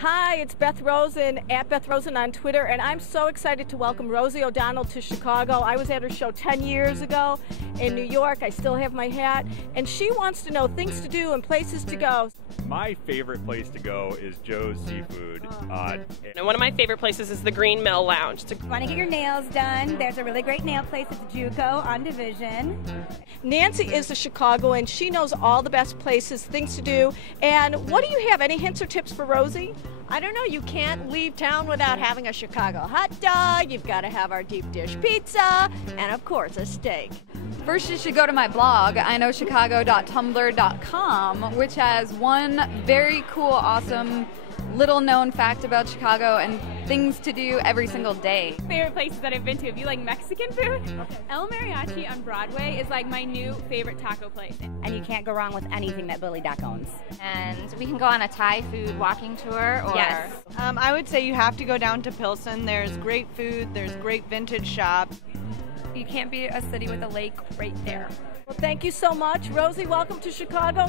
Hi, it's Beth Rosen at Beth Rosen on Twitter, and I'm so excited to welcome Rosie O'Donnell to Chicago. I was at her show 10 years ago in New York. I still have my hat, and she wants to know things to do and places to go. My favorite place to go is Joe's Seafood. And one of my favorite places is the Green Mill Lounge. Want to get your nails done? There's a really great nail place at the JUCO on Division. Nancy is a Chicagoan. She knows all the best places, things to do. And what do you have? Any hints or tips for Rosie? I don't know, you can't leave town without having a Chicago hot dog, you've got to have our deep dish pizza, and of course a steak. First, you should go to my blog, iknowchicago.tumblr.com, which has one very cool, awesome, little-known fact about Chicago and things to do every single day. Favorite places that I've been to. If you like Mexican food, El Mariachi on Broadway is like my new favorite taco place. And you can't go wrong with anything that Billy Duck owns. And we can go on a Thai food walking tour. Or Yes. I would say you have to go down to Pilsen. There's great food, there's great vintage shops. You can't beat a city with a lake right there. Well, thank you so much. Rosie, welcome to Chicago.